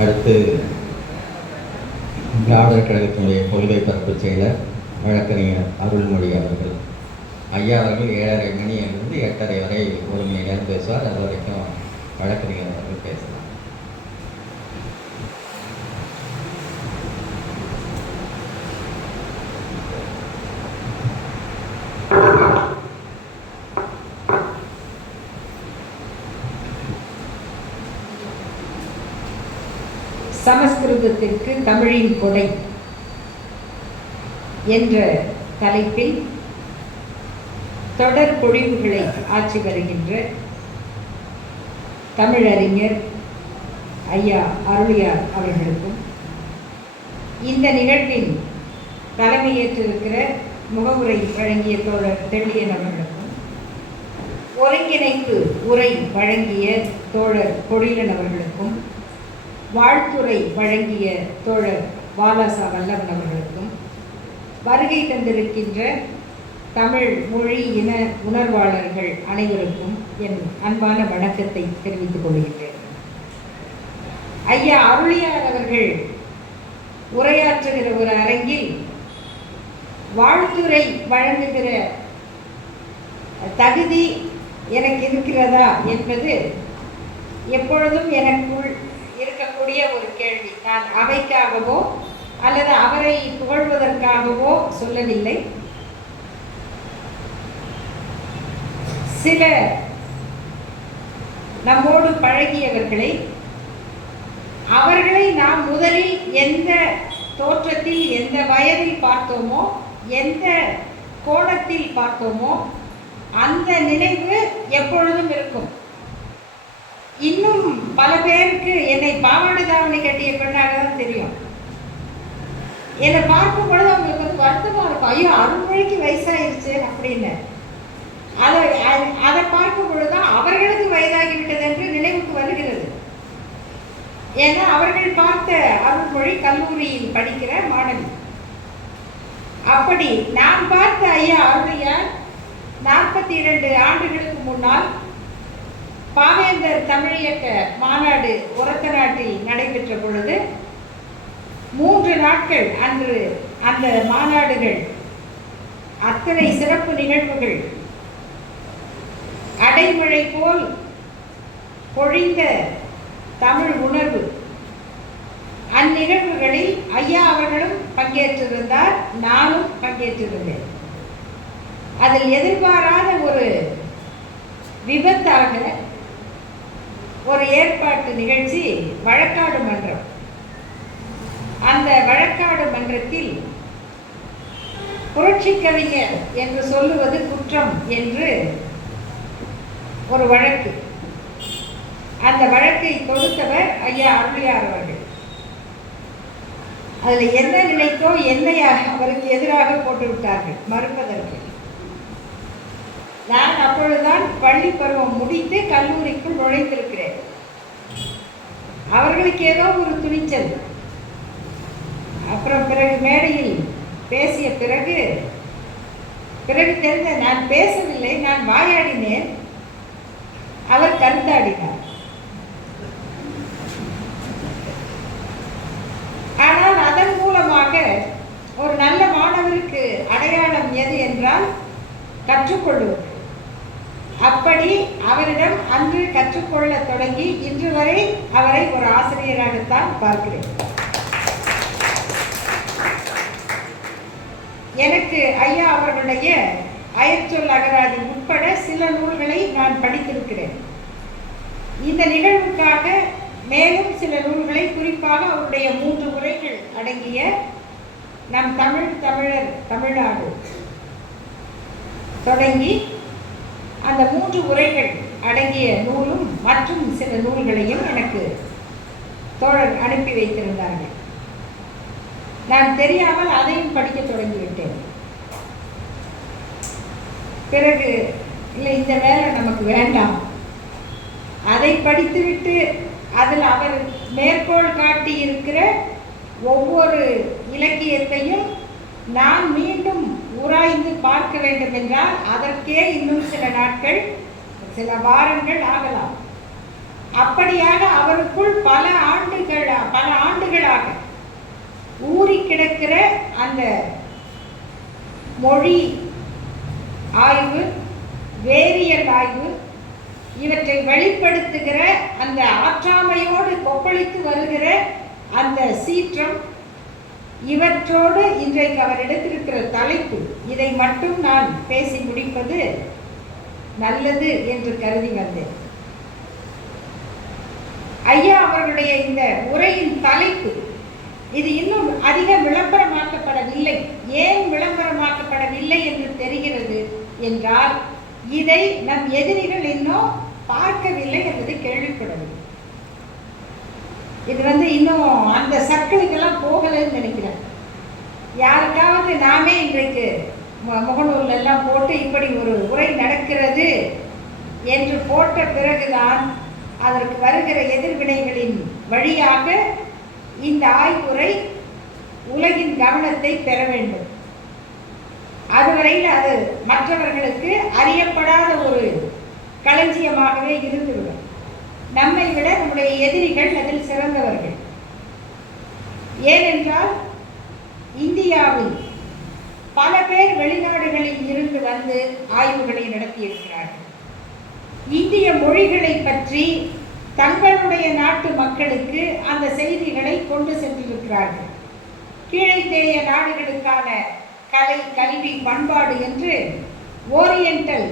அடுத்து திராவிடர் கழகத்தினுடைய கொள்கை பரப்பு செயலர் வழக்கறிஞர் அருள்மொழி அவர்கள். ஐயா அவர்கள் 7:30 மணியிலிருந்து 8:30 வரை 1 மணி நேரம் பேசுவார். அது வரைக்கும் வழக்கறிஞர் அவர்கள் பேசலாம். சமஸ்கிருதத்திற்கு தமிழின் கொடை என்ற தலைப்பில் தொடர் பொழிவுகளை ஆற்றி வருகின்ற தமிழறிஞர் ஐயா அருளியார் அவர்களுக்கும், இந்த நிகழ்வின் தலைமையேற்றிருக்கிற முகவுரை வழங்கிய தோழர் தெள்ளியன் அவர்களுக்கும், ஒருங்கிணைப்பு உரை வழங்கிய தோழர் பொழிலன் அவர்களுக்கும், வாழ்த்துரை வழங்கிய தோழர் வாலாசா வல்லவன் அவர்களுக்கும், வருகை தந்திருக்கின்ற தமிழ் மொழி இன உணர்வாளர்கள் அனைவருக்கும் என் அன்பான வணக்கத்தை தெரிவித்துக் கொள்கின்றேன். ஐயா அருளியார் அவர்கள் உரையாற்றுகிற ஒரு அரங்கில் வாழ்த்துரை வழங்குகிற தகுதி எனக்கு இருக்கிறதா என்பது எப்பொழுதும் எனக்குள் இருக்கக்கூடிய ஒரு கேள்வி. நான் அவைக்காகவோ அல்லது அவரை புகழ்வதற்காகவோ சொல்லவில்லை. சில நம்மோடு பழகியவர்களை, அவர்களை நாம் முதலில் எந்த தோற்றத்தில், எந்த வயதில் பார்த்தோமோ, எந்த கோணத்தில் பார்த்தோமோ, அந்த நினைவு எப்பொழுதும் இருக்கும். இன்னும் பல பேருக்கு என்னை பாவாடை தாவணி கட்டிய பெண்ணாக தான் தெரியும். என்னை பார்க்கும் பொழுது அவங்களுக்கு ஒரு வருத்தமாக இருக்கும், ஐயோ அருள்மொழிக்கு வயசாயிருச்சு அப்படின்னு. அதை பார்க்கும் பொழுதுதான் அவர்களுக்கு வயதாகிவிட்டது என்று நினைவுக்கு வருகிறது. ஏன்னா அவர்கள் பார்த்த அருள்மொழி கல்லூரியில் படிக்கிற மாணவி. அப்படி நான் பார்த்த ஐயா அருளியார் 42 ஆண்டுகளுக்கு முன்னால் பாவேந்தர் தமிழியக்க மாநாடு ஒரத்த நாட்டில் நடைபெற்ற பொழுது 3 நாட்கள் அன்று அந்த மாநாடுகள் அத்தனை சிறப்பு நிகழ்வுகள் அடைமழை போல் பொழிந்த தமிழ் உணர்வு. அந்நிகழ்வுகளில் ஐயா அவர்களும் பங்கேற்றிருந்தார், நானும் பங்கேற்றிருந்தேன். அதில் எதிர்பாராத ஒரு விபத்தாக ஒரு ஏற்பாட்டு நிகழ்ச்சி வழக்காடு மன்றம். அந்த வழக்காடு மன்றத்தில் புரட்சி கவிஞர் என்று சொல்லுவது குற்றம் என்று ஒரு வழக்கு. அந்த வழக்கை தொடுத்தவர் ஐயா அருளியார் அவர்கள். அதில் என்ன நினைத்தோ என்னை அவருக்கு எதிராக போட்டுவிட்டார்கள் மறுப்பதற்கு. நான் அப்பொழுதுதான் பள்ளி பருவம் முடித்து கல்லூரிக்குள் நுழைந்திருக்கிறேன். அவர்களுக்கு ஏதோ ஒரு துணிச்சல். அப்புறம் பிறகு மேடையில் பேசிய பிறகு தெரிந்த நான் பேசவில்லை, நான் வாயாடினேன், அவர் கருத்தாடினார். ஆனால் அதன் மூலமாக ஒரு நல்ல மாணவருக்கு அடையாளம் எது என்றால் கற்றுக்கொள்வது. அப்படி அவரிடம் அன்று கற்றுக்கொள்ள தொடங்கி இன்று வரை அவரை ஒரு ஆசிரியராகத்தான் பார்க்கிறேன். எனக்கு ஐயா அவர்களுடைய அயற்சொல் அகராதி உட்பட சில நூல்களை நான் படித்திருக்கிறேன். இந்த நிகழ்வுக்காக மேலும் சில நூல்களை, குறிப்பாக அவருடைய 3 உரைகள் அடங்கிய நம் தமிழர் தமிழ்நாடு தொடங்கி அந்த 3 உரைகள் அடங்கிய நூலும் மற்றும் சில நூல்களையும் எனக்கு தோழர் அனுப்பி வைத்திருந்தார்கள். நான் தெரியாமல் அதையும் படிக்க தொடங்கிவிட்டேன். பிறகு இல்லை, இந்த வேலை நமக்கு வேண்டாம், அதை படித்துவிட்டு அதில் அவர் மேற்கோள் காட்டி இருக்கிற ஒவ்வொரு இலக்கியத்தையும் நான் மீண்டும் உராய்ந்து பார்க்க வேண்டும் என்றால் அதற்கே இன்னும் சில நாட்கள், சில வாரங்கள் ஆகலாம். அப்படியாக அவருக்குள் பல பல ஆண்டுகளாக ஊறி கிடக்கிற அந்த மொழி ஆய்வு, வேதியியல் ஆய்வு, இவற்றை வெளிப்படுத்துகிற அந்த ஆற்றாமையோடு கொப்பளித்து வருகிற அந்த சீற்றம், இவற்றோடு இன்றைக்கு அவர் எடுத்திருக்கிற தலைப்பு, இதை மட்டும் நான் பேசி முடிப்பது நல்லது என்று கருதி வந்தேன். ஐயா அவர்களுடைய இந்த உரையின் தலைப்பு, இது இன்னும் அதிக விளம்பரமாக்கப்படவில்லை. ஏன் விளம்பரமாக்கப்படவில்லை என்று தெரிகிறது என்றால், இதை நம் எதிரிகள் இன்னும் பார்க்கவில்லை என்பது கேள்விப்படவில்லை. இது இன்னும் அந்த சர்க்கிளுக்கெல்லாம் போகலைன்னு நினைக்கிறேன். யாருக்காவது நாமே இன்றைக்கு முகநூல் எல்லாம் போட்டு இப்படி ஒரு உரை நடக்கிறது என்று போட்ட பிறகுதான் அதற்கு வருகிற எதிர்வினைகளின் வழியாக இந்த ஆய்வுரை உலகின் கவனத்தை பெற வேண்டும். அதுவரையில் அது மற்றவர்களுக்கு அறியப்படாத ஒரு களஞ்சியமாகவே இருந்துவிடும். நம்மை விட நம்முடைய எதிரிகள் அதில் சிறந்தவர்கள். ஏனென்றால் இந்தியாவில் பல பேர் வெளிநாடுகளில் இருந்து வந்து ஆய்வுகளை நடத்தியிருக்கிறார்கள். இந்திய மொழிகளை பற்றி தங்களுடைய நாட்டு மக்களுக்கு அந்த செய்திகளை கொண்டு சென்றிருக்கிறார்கள். கீழைத்தேய நாடுகளுக்கான கலை, கல்வி, பண்பாடு என்று ஓரியண்டல்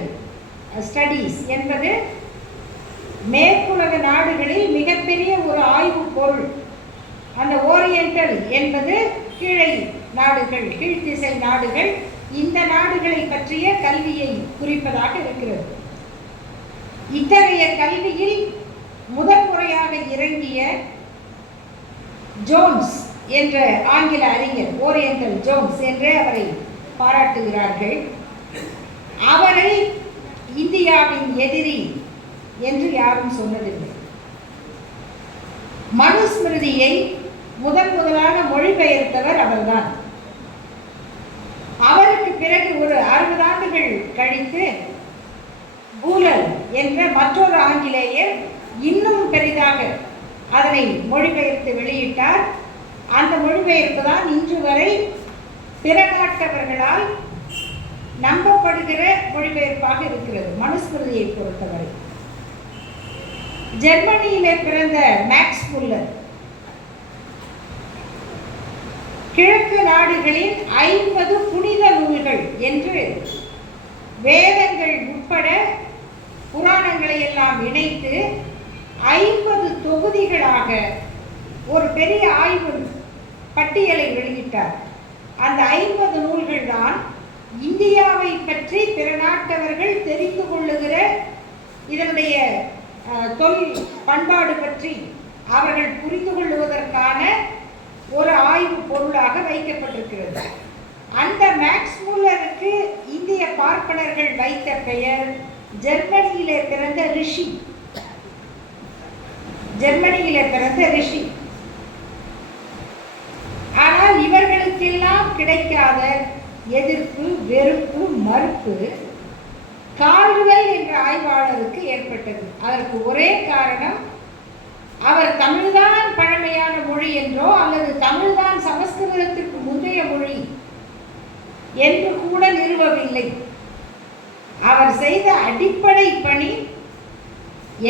ஸ்டடீஸ் என்பது மேற்குலக நாடுகளில் மிகப்பெரிய ஒரு ஆய்வு பொருள். அந்த ஓரியண்டல் என்பது கீழை நாடுகள், கீழ்த்திசை நாடுகள், இந்த நாடுகளை பற்றிய கல்வியை குறிப்பதாக இருக்கிறது. இத்தகைய கல்வியில் முதல் முறையாக இறங்கிய ஜோன்ஸ் என்ற ஆங்கில அறிஞர், ஓரியண்டல் ஜோன்ஸ் என்றே அவரை பாராட்டுகிறார்கள். அவரை இந்தியாவின் எதிரி என்று யாரும் சொன்னதில்லை. மனுஸ்மிருதியை முதலாக மொழிபெயர்த்தவர் அவர்தான். அவருக்கு பிறகு ஒரு 60 ஆண்டுகள் கழித்து பூலர் என்ற மற்றொரு ஆங்கிலேயர் இன்னும் பெரிதாக அதனை மொழிபெயர்த்து வெளியிட்டார். அந்த மொழிபெயர்ப்பு தான் இன்று வரை பிற நாட்டவர்களால் நம்பப்படுகிற மொழிபெயர்ப்பாக இருக்கிறது மனுஸ்மிருதியை பொறுத்தவரை. ஜெர்மனியிலே பிறந்த மேக்ஸ் முல்லர் கிழக்கு நாடுகளின் 50 புனித நூல்கள் என்று வேதங்கள் உட்பட புராணங்களை எல்லாம் இணைத்து 50 தொகுதிகளாக ஒரு பெரிய ஆய்வு பட்டியலை வெளியிட்டார். அந்த 50 நூல்கள் தான் இந்தியாவை பற்றி பிற நாட்டவர்கள் தெரிந்து கொள்ளுகிற, இதனுடைய தொல் பண்பாடு பற்றி அவர்கள் புரிந்து கொள்வதற்கான ஒரு ஆய்வு பொருளாக வைக்கப்பட்டிருக்கிறது. அந்த மேக்ஸ் முல்லருக்கு இந்திய பார்ப்பனர்கள் வைத்த பெயர் ஜெர்மனியிலே பிறந்த ரிஷி. ஜெர்மனியிலே பிறந்த ரிஷி. ஆனால் இவர்களுக்கெல்லாம் கிடைக்காத எதிர்ப்பு, வெறுப்பு, மறுப்பு கால்டுவெல் என்ற ஆய்வாளருக்கு ஏற்பட்டது. அதற்கு ஒரே காரணம், அவர் தமிழ்தான் பழமையான மொழி என்றோ அல்லது தமிழ்தான் சமஸ்கிருதத்திற்கு முந்தைய மொழி என்று கூட நிறுவவில்லை. அவர் செய்த அடிப்படை பணி,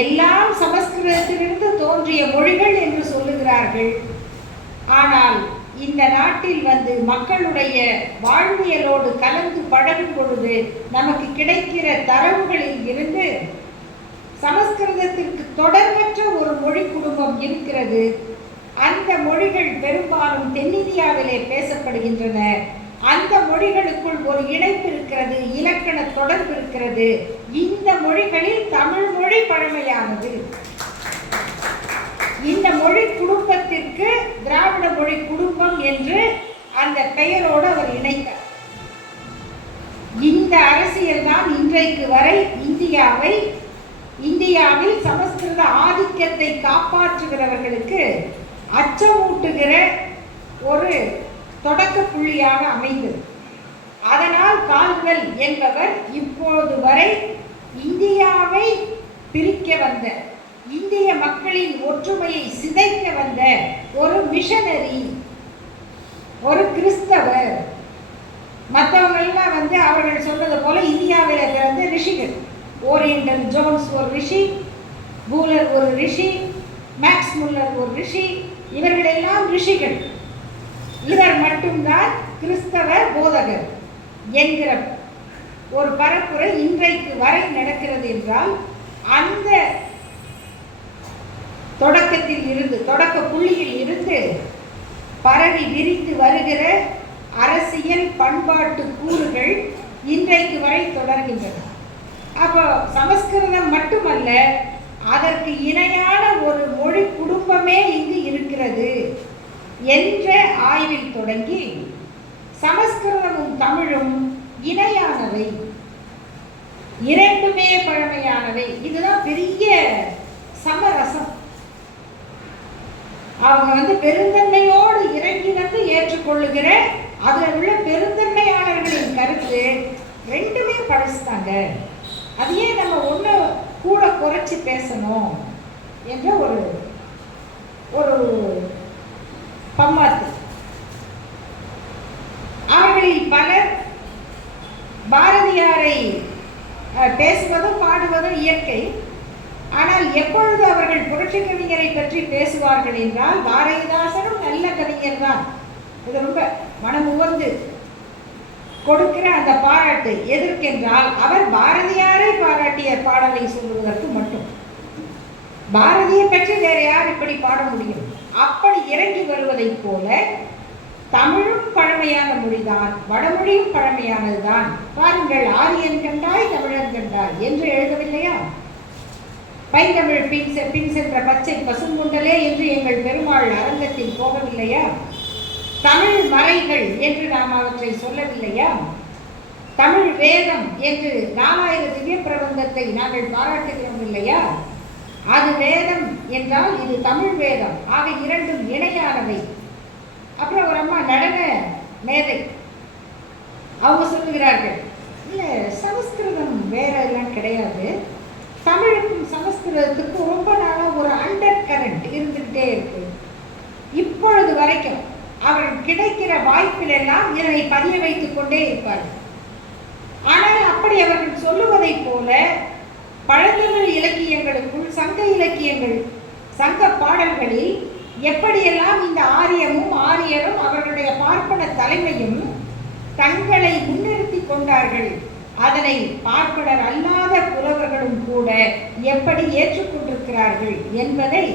எல்லாம் சமஸ்கிருதத்திலிருந்து தோன்றிய மொழிகள் என்று சொல்லுகிறார்கள். ஆனால் இந்த நாட்டில் மக்களுடைய வாழ்வியலோடு கலந்து பழகும் பொழுது நமக்கு கிடைக்கிற தரவுகளில் இருந்து சமஸ்கிருதத்திற்கு தொடர்பற்ற ஒரு மொழி குடும்பம் இருக்கிறது. அந்த மொழிகள் பெரும்பாலும் தென்னிந்தியாவிலே பேசப்படுகின்றன. அந்த மொழிகளுக்குள் ஒரு இணைப்பு இருக்கிறது, இலக்கண தொடர்பு இருக்கிறது. இந்த மொழிகளில் தமிழ் மொழி பழமையானது. இந்த மொழி குடும்பத்திற்கு திராவிட மொழி குடும்பம் என்று அந்த பெயரோடு அவர் இணைத்தார். இந்த அரசியல் தான் இன்றைக்கு வரை இந்தியாவில் சமஸ்கிருத ஆதிக்கத்தை காப்பாற்றுகிறவர்களுக்கு அச்சமூட்டுகிற ஒரு தொடக்க புள்ளியாக அமைந்தது. அதனால் கால்டுவெல் என்பவர் இப்போது வரை இந்தியாவை பிரிக்க வந்த, இந்திய மக்களின் ஒற்றுமையை சிதைக்க வந்த ஒரு மிஷனரி, ஒரு கிறிஸ்தவர். மற்றவங்கள்லாம் அவர்கள் சொன்னது போல இந்தியாவில் பிறந்த ரிஷிகள். ஓரியண்டல் ஜோன்ஸ் ஒரு ரிஷி, பூலர் ஒரு ரிஷி, மேக்ஸ் முல்லர் ஒரு ரிஷி, இவர்களெல்லாம் ரிஷிகள். இவர் மட்டும்தான் கிறிஸ்தவ போதகர் என்கிற ஒரு பரப்புரை இன்றைக்கு வரை நடக்கிறது என்றால், அந்த தொடக்கத்தில் இருந்து, தொடக்க புள்ளியில் இருந்து பரவி விரித்து வருகிற அரசியல் பண்பாட்டு கூறுகள் இன்றைக்கு வரை தொடர்கின்றன. அப்போ சமஸ்கிருதம் மட்டுமல்ல, அதற்கு இணையான ஒரு மொழி குடும்பமே இங்கு இருக்கிறது என்ற ஆய்வில் தொடங்கி, சமஸ்கிருதமும் தமிழும் இணையானவை, இரண்டுமே பழமையானவை. இதுதான் பெரிய சமரசம். அவங்க பெருந்தன்மையோடு இறங்கி ஏற்றுக்கொள்ளுகிற அதில் உள்ள பெருந்தன்மையாளர்களின் கருத்து ரெண்டுமே பழசுதாங்க, அதையே நம்ம ஒன்று கூட குறைச்சி பேசணும் என்ற ஒரு ஒரு பம்மாத்து. அவர்களில் பலர் பாரதியாரை பேசுவதும் பாடுவதும் இயற்கை. ஆனால் எப்பொழுது அவர்கள் புரட்சி கவிஞரை பற்றி பேசுவார்கள் என்றால், பாரதிதாசனும் நல்ல கவிஞர் தான், இது ரொம்ப மனமுவந்து கொடுக்கிற அந்த பாராட்டு எதற்கென்றால், அவர் பாரதியாரை பாராட்டிய பாடலை சொல்வதற்கு மட்டும். பாரதியை பற்றி வேற யார் இப்படி பாட முடியும்? அப்படி இறங்கி வருவதைப் போல தமிழும் பழமையான மொழிதான், வடமொழியும் பழமையானதுதான். பாருங்கள், ஆரியன் கண்டாய் தமிழன் கண்டாய் என்று எழுதவில்லையா? பைந்தமிழ் பின் சென்ற பச்சை பசுங்குண்டலே என்று எங்கள் பெருமாள் அரங்கத்தில் போகவில்லையா? தமிழ் மறைகள் என்று நாம் அவற்றை சொல்லவில்லையா? தமிழ் வேதம் என்று 4000 திவ்ய பிரபந்தத்தை நாங்கள் பாராட்டுகிறோம் இல்லையா? அது வேதம் என்றால் இது தமிழ் வேதம். ஆக இரண்டும் இணையானவை. அப்புறம் ஒரு அம்மா நடன மேதை, அவங்க சொல்லுகிறார்கள், இல்லை சமஸ்கிருதம் வேற எல்லாம் கிடையாது, தமிழுக்கும் சமஸ்கிருதத்துக்கும் ரொம்ப நாளாக ஒரு அண்டர் கரண்ட் இருந்துகிட்டே இருக்கு. இப்பொழுது வரைக்கும் அவர்கள் கிடைக்கிற வாய்ப்பிலெல்லாம் இதனை பதிய வைத்துக் கொண்டே இருப்பார்கள். ஆனால் அப்படி அவர்கள் சொல்லுவதை போல பழந்தமிழ் இலக்கியங்களுக்குள், சங்க இலக்கியங்கள், சங்க பாடல்களில் எப்படியெல்லாம் இந்த ஆரியமும் ஆரியரும் அவர்களுடைய பார்ப்பன தலைமையும் தங்களை முன்னிறுத்தி கொண்டார்கள், அதனை பார்ப்பனர் அல்லாத புலவர்களும் கூட எப்படி ஏற்றுக்கொண்டிருக்கிறார்கள் என்பதை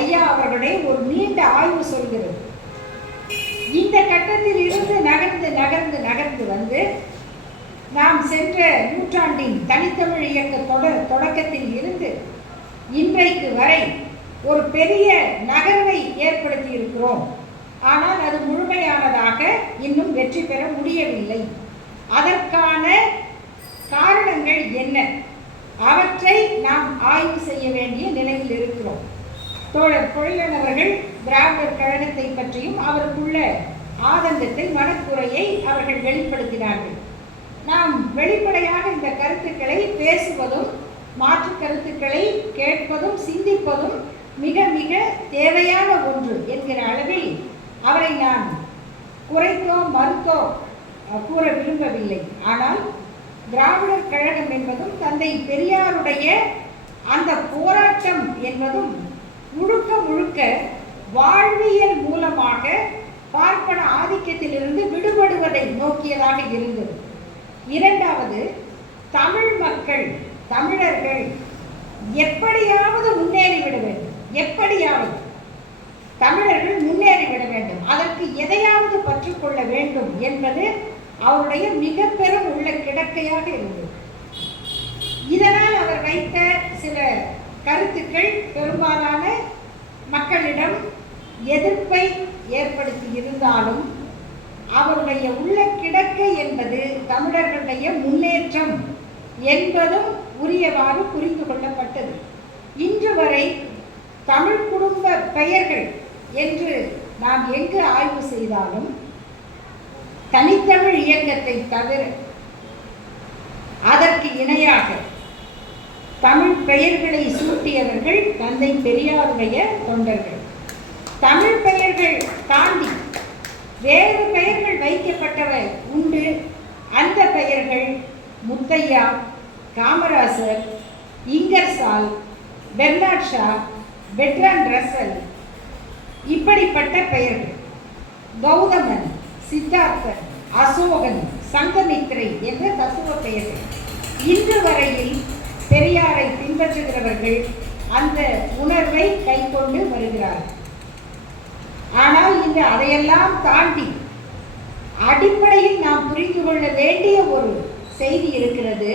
ஐயா அவர்களுடைய ஒரு நீண்ட ஆய்வு சொல்கிறது. இந்த கட்டத்தில் இருந்து நகர்ந்து நகர்ந்து நகர்ந்து வந்து நாம் சென்ற நூற்றாண்டின் தனித்தமிழ் இயக்க தொடக்கத்தில் இருந்து இன்றைக்கு வரை ஒரு பெரிய நகர்வை ஏற்படுத்தி இருக்கிறோம். ஆனால் அது முழுமையானதாக இன்னும் வெற்றி பெற முடியவில்லை. அதற்கான காரணங்கள் என்ன? அவற்றை நாம் ஆய்வு செய்ய வேண்டிய நிலையில் இருக்கிறோம். தோழர் பொழிலன் அவர்கள் திராவிடர் கழகத்தை பற்றியும் அவருக்குள்ள ஆதங்கத்தை, மனக்குறையை அவர்கள் வெளிப்படுத்தினார்கள். நாம் வெளிப்படையாக இந்த கருத்துக்களை பேசுவதும், மாற்று கருத்துக்களை கேட்பதும், சிந்திப்பதும் மிக மிக தேவையான ஒன்று என்கிற அளவில் அவரை நான் குறைத்தோ மறுத்தோ கூற விரும்பவில்லை. ஆனால் திராவிடர் கழகம் என்பதும் தந்தை பெரியாருடைய அந்த போராட்டம் என்பதும் முழுக்க முழுக்க வாழ்வியல் மூலமாக பார்ப்பன ஆதிக்கத்திலிருந்து விடுபடுவதை நோக்கியதாக இருந்தது. இரண்டாவது, தமிழ் மக்கள், தமிழர்கள் எப்படியாவது முன்னேறிவிட வேண்டும், எப்படியாவது தமிழர்கள் முன்னேறிவிட வேண்டும், அதற்கு எதையாவது பற்றுக்கொள்ள வேண்டும் என்பது அவருடைய மிக பெரும் உள்ள கிடக்கையாக இருந்தது. இதனால் அவர் வைத்த சில கருத்துக்கள் பெரும்பாலான மக்களிடம் எதிர்ப்பை ஏற்படுத்தி இருந்தாலும் அவருடைய உள்ள கிடக்கை என்பது தமிழர்களுடைய முன்னேற்றம் என்பதும் உரியவாறு புரிந்து கொள்ளப்பட்டது. இன்று வரை தமிழ் குடும்ப பெயர்கள் என்று நாம் எங்கு ஆய்வு செய்தாலும் தனித்தமிழ் இயக்கத்தை தவிர அதற்கு இணையாக தமிழ் பெயர்களை சூட்டியவர்கள் தந்தை பெரியாருடைய தொண்டர்கள். தமிழ் பெயர்கள் தாண்டி வேறு பெயர்கள் வைக்கப்பட்டவை உண்டு. அந்த பெயர்கள் Muthiah, Kamarajar, Ingersoll, Bernard Shaw, Bertrand Russell, இப்படிப்பட்ட பெயர்கள். கௌதமன், சித்தார்த்தன், அசோகன், சங்கமித்ரை என்ற தத்துவ பெயர்கள். இன்று வரையில் பெரியாரை பின்பற்றுகிறவர்கள் அந்த உணர்வை கைக்கொண்டு வருகிறார்கள். ஆனால் இன்று அதையெல்லாம் தாண்டி அடிப்படையில் நாம் புரிந்து கொள்ள வேண்டிய ஒரு செய்தி இருக்கிறது.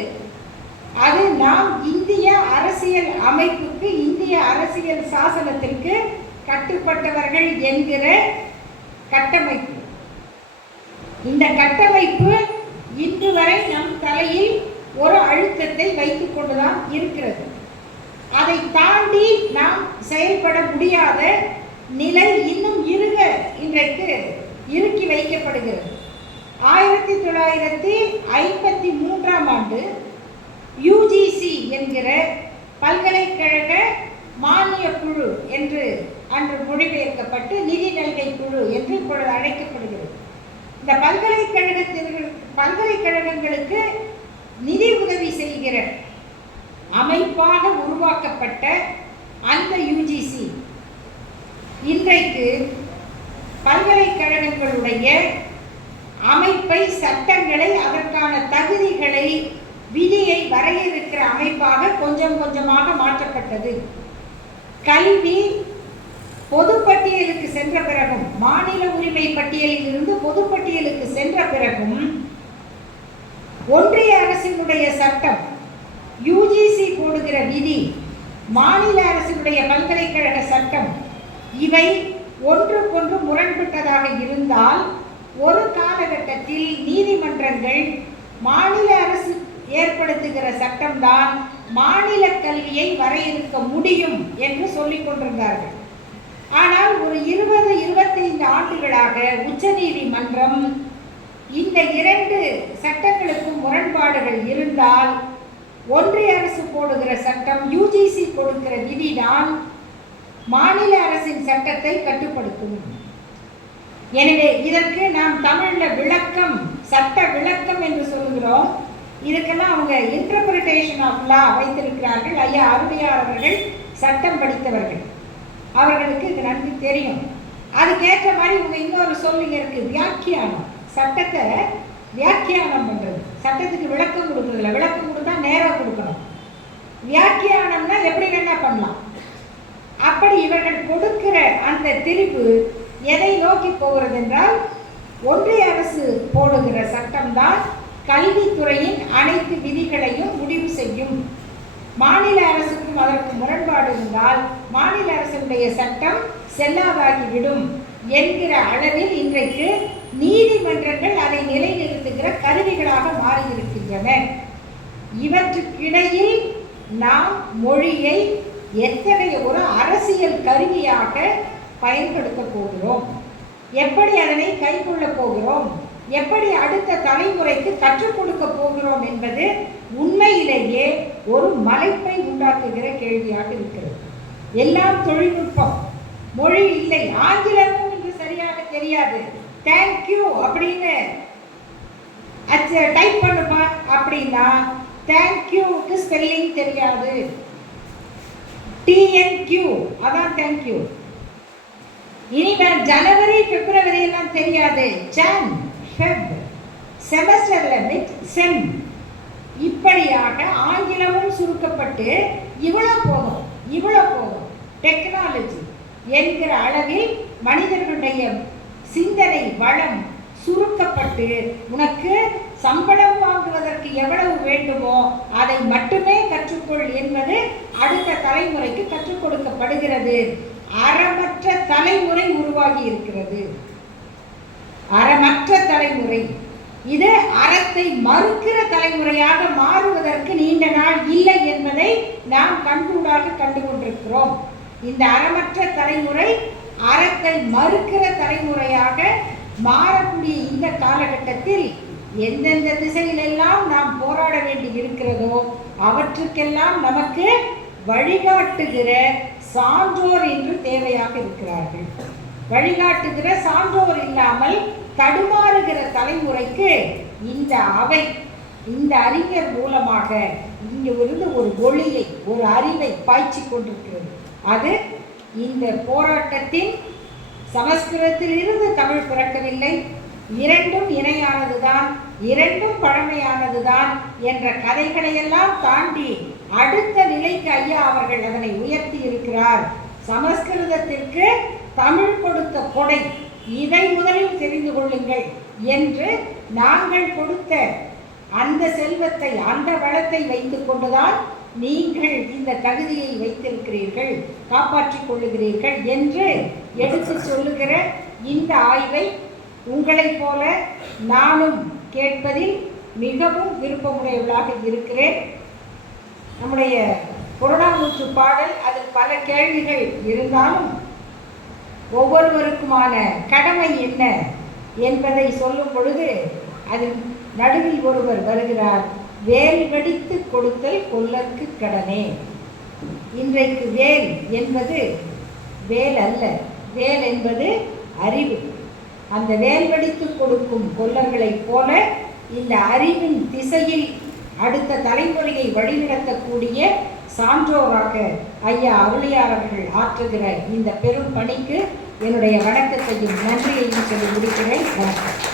அது நாம் இந்திய அரசியல் அமைப்புக்கு, இந்திய அரசியல் சாசனத்திற்கு கட்டுப்பட்டவர்கள் என்கிற கட்டமைப்பு. இந்த கட்டமைப்பு இன்று வரை நம் தலையில் ஒரு அழுத்தத்தை வைத்துக் கொண்டுதான் இருக்கிறது. அதை தாண்டி நாம் செயல்பட முடியாத நிலை இன்னும் இன்றைக்கு இறுக்கி வைக்கப்படுகிறது. 1953ஆம் ஆண்டு யுஜிசி என்கிற பல்கலைக்கழக மானிய குழு என்று அன்று மொழிபெயர்க்கப்பட்டு நிதி நல்கை குழு என்று இப்பொழுது அழைக்கப்படுகிறது. இந்த பல்கலைக்கழகங்களுக்கு நிதி உதவி செய்கிற அமைப்பாக உருவாக்கப்பட்ட அந்த யுஜிசி இன்றைக்கு பல்கலைக்கழகங்களுடைய அமைப்பை, சட்டங்களை, அதற்கான தகுதிகளை, விதியை வரையறுக்கிற அமைப்பாக கொஞ்சம் கொஞ்சமாக மாற்றப்பட்டது. கல்வி பொதுப்பட்டியலுக்கு சென்ற பிறகும், மாநில உரிமை பட்டியலில் இருந்து பொதுப்பட்டியலுக்கு சென்ற பிறகும் ஒன்றிய அரசினுடைய சட்டம், யுஜிசி போடுகிற விதி, மாநில அரசினுடைய பல்கலைக்கழக சட்டம், இவை ஒன்றுக்கொன்று முரண்பட்டதாக இருந்தால் ஒரு காலகட்டத்தில் நீதிமன்றங்கள் மாநில அரசு ஏற்படுத்துகிற சட்டம்தான் மாநில கல்வியை வரையறுக்க முடியும் என்று சொல்லிக் கொண்டிருந்தார்கள். ஆனால் ஒரு 20-25 ஆண்டுகளாக உச்சநீதிமன்றம் இந்த இரண்டு சட்டங்களுக்கும் முரண்பாடுகள் இருந்தால் ஒன்றிய அரசு போடுகிற சட்டம், யுஜிசி கொடுக்கிற விதிதான் மாநில அரசின் சட்டத்தை கட்டுப்படுத்தும். எனவே இதற்கு நாம் தமிழ்ல விளக்கம், சட்ட விளக்கம் என்று சொல்கிறோம். இதுக்கெல்லாம் அவங்க இன்டர்பிரிட்டேஷன் ஆஃப் லா வைத்திருக்கிறார்கள். ஐயா அருமையார் அவர்கள் சட்டம் படித்தவர்கள், அவர்களுக்கு இது நன்கு தெரியும். அதுக்கேற்ற மாதிரி இவங்க இன்னொரு சொல்லிங்க இருக்கு, வியாக்கியானம். சட்டத்தை வியாக்கியானம் பண்றது, சட்டத்துக்கு விளக்கம் கொடுக்கறதுல, விளக்கம் கொடுத்தா நேராக கொடுக்கணும். வியாக்கியானம்னா எப்படி வேணா பண்ணலாம். அப்படி இவர்கள் கொடுக்கிற அந்த திரிப்பு எதை நோக்கி போகிறது என்றால், ஒன்றிய அரசு போடுகிற சட்டம்தான் கல்வித்துறையின் அனைத்து விதிகளையும் முடிவு செய்யும். மாநில அரசுக்கும் அதற்கு முரண்பாடு இருந்தால் மாநில அரசுடைய சட்டம் செல்லாதாகிவிடும் என்கிற அளவில் இன்றைக்கு நீதிமன்றங்கள் அதை நிலைநிறுத்துகிற கருவிகளாக மாறியிருக்கின்றன. இவற்றுக்கிடையில் நாம் மொழியை எத்தகைய ஒரு அரசியல் கருவியாக பயன்படுத்த போகிறோம், எப்படி அதனை கைக்கொள்ள போகிறோம், எப்படி அடுத்த தலைமுறைக்கு கற்றுக் கொடுக்க போகிறோம் என்பது உண்மையிலேயே ஒரு மலைப்பை உண்டாக்குகிற கேள்வியாக இருக்கிறது. எல்லாம் தொழில்நுட்பம், மொழி இல்லை. ஆங்கிலமும் இன்று சரியாக தெரியாது. தேங்க்யூ அப்படின்னு டைப் பண்ணுப்பா அப்படின்னா தேங்க்யூக்கு ஸ்பெல்லிங் தெரியாது. டிஎன்கியூ அதான் தேங்க்யூ. இனிமேல் ஜனவரி பிப்ரவரி எல்லாம் தெரியாது. ஜன், ஃபெப், செமஸ்டர்ல மிட், செம், இப்படியாக ஆங்கிலமும் சுருக்கப்பட்டு இவ்வளோ போதும் டெக்னாலஜி என்கிற அளவில் மனிதர்களுடைய சிந்தனை வளம் சுருக்கப்பட்டு உனக்கு சம்பளம் வாங்குவதற்கு எவ்வளவு வேண்டுமோ அதை மட்டுமே கற்றுக்கொள் என்பது அடுத்த தலைமுறைக்கு கற்றுக் கொடுக்கப்படுகிறது. அறமற்ற தலைமுறை உருவாகி இருக்கிறது. அறமற்ற தலைமுறை இது அறத்தை மறுக்கிற தலைமுறையாக மாறுவதற்கு நீண்ட நாள் இல்லை என்பதை நாம் கண்கூடாக கண்டு கொண்டிருக்கிறோம். இந்த அறமற்ற தலைமுறை அறத்தை மறுக்கிற தலைமுறையாக மாறக்கூடிய இந்த காலகட்டத்தில் எந்தெந்த திசையிலெல்லாம் நாம் போராட வேண்டி இருக்கிறதோ அவற்றுக்கெல்லாம் நமக்கு வழிகாட்டுகிற சான்றோர் என்று தேவையாக இருக்கிறார்கள். வழிகாட்டுகிற சான்றோர் இல்லாமல் தடுமாறுகிற தலைமுறைக்கு இந்த அவை, இந்த அறிஞர் மூலமாக இங்கிருந்து ஒரு ஒளியை, ஒரு அறிவை பாய்ச்சி கொண்டிருக்கிறது. அது இந்த போராட்டத்தின் சமஸ்கிருதத்தில் இருந்து தமிழ் பிறக்கவில்லை, இரண்டும் இணையானதுதான், இரண்டும் பழமையானதுதான் என்ற கதைகளையெல்லாம் தாண்டி அடுத்த நிலைக்கு ஐயா அவர்கள் அதனை உயர்த்தி இருக்கிறார். சமஸ்கிருதத்திற்கு தமிழ் கொடுத்த கொடை, இதை முதலில் தெரிந்து கொள்ளுங்கள் என்று நாங்கள் கொடுத்த அந்த செல்வத்தை, அந்த வளத்தை வைத்துக் கொண்டுதான் நீங்கள் இந்த தகுதியை வைத்திருக்கிறீர்கள், காப்பாற்றிக் கொள்ளுகிறீர்கள் என்று எடுத்து சொல்லுகிற இந்த ஆய்வை உங்களைப் போல நானும் கேட்பதில் மிகவும் விருப்பமுடையவளாக இருக்கிறேன். நம்முடைய புறநானூற்று பாடல், அதில் பல கேள்விகள் இருந்தாலும் ஒவ்வொருவருக்குமான கடமை என்ன என்பதை சொல்லும் பொழுது அதில் நடுவில் ஒருவர் வருகிறார். வேல் வெடித்து கொடுத்தல் கொல்லர்க்கு கடனே. இன்றைக்கு வேல் என்பது வேல் அல்ல, வேல் என்பது அறிவு. அந்த வேல் வெடித்து கொடுக்கும் கொல்லர்களைப் போல இந்த அறிவின் திசையில் அடுத்த தலைமுறையை வழிநடத்தக்கூடிய சான்றோராக ஐயா அருளியார் அவர்கள் ஆற்றுகிற இந்த பெரும் பணிக்கு என்னுடைய வணக்கத்தையும் நன்றியையும் சொல்லி முடிக்கிறேன். வணக்கம்.